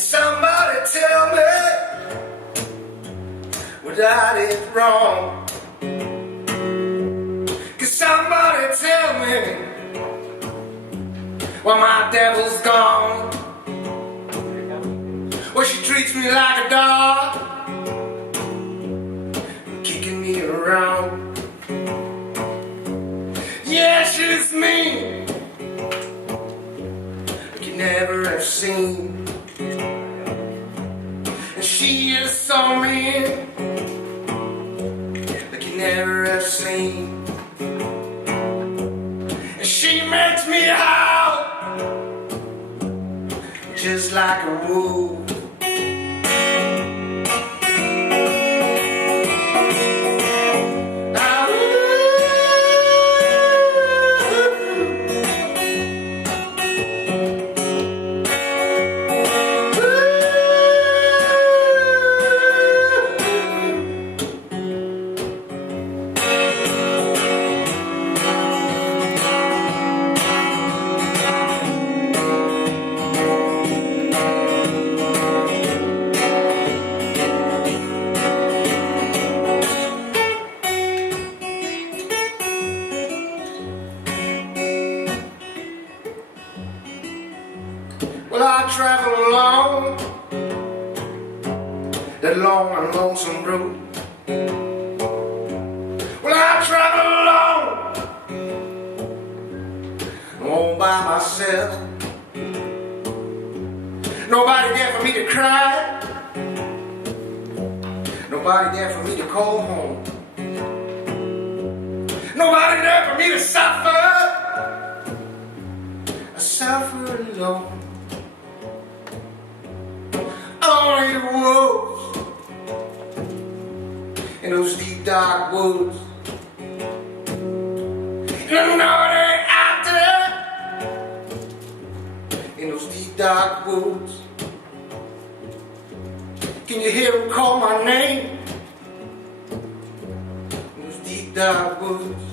Somebody tell me what I did wrong. Could somebody tell me why my devil's gone? Well, she treats me like a dog, kicking me around. Yeah, she's mean, like you never have seen. She is so mean, like you never have seen. And she makes me howl, just like a wolf. Well, I travel along that long and lonesome road. Well, I travel alone all by myself. Nobody there for me to cry, nobody there for me to call home, nobody there for me to suffer. I suffer alone. Only the wolves in those deep dark woods. And I know they're out there in those deep dark woods. Can you hear them call my name in those deep dark woods?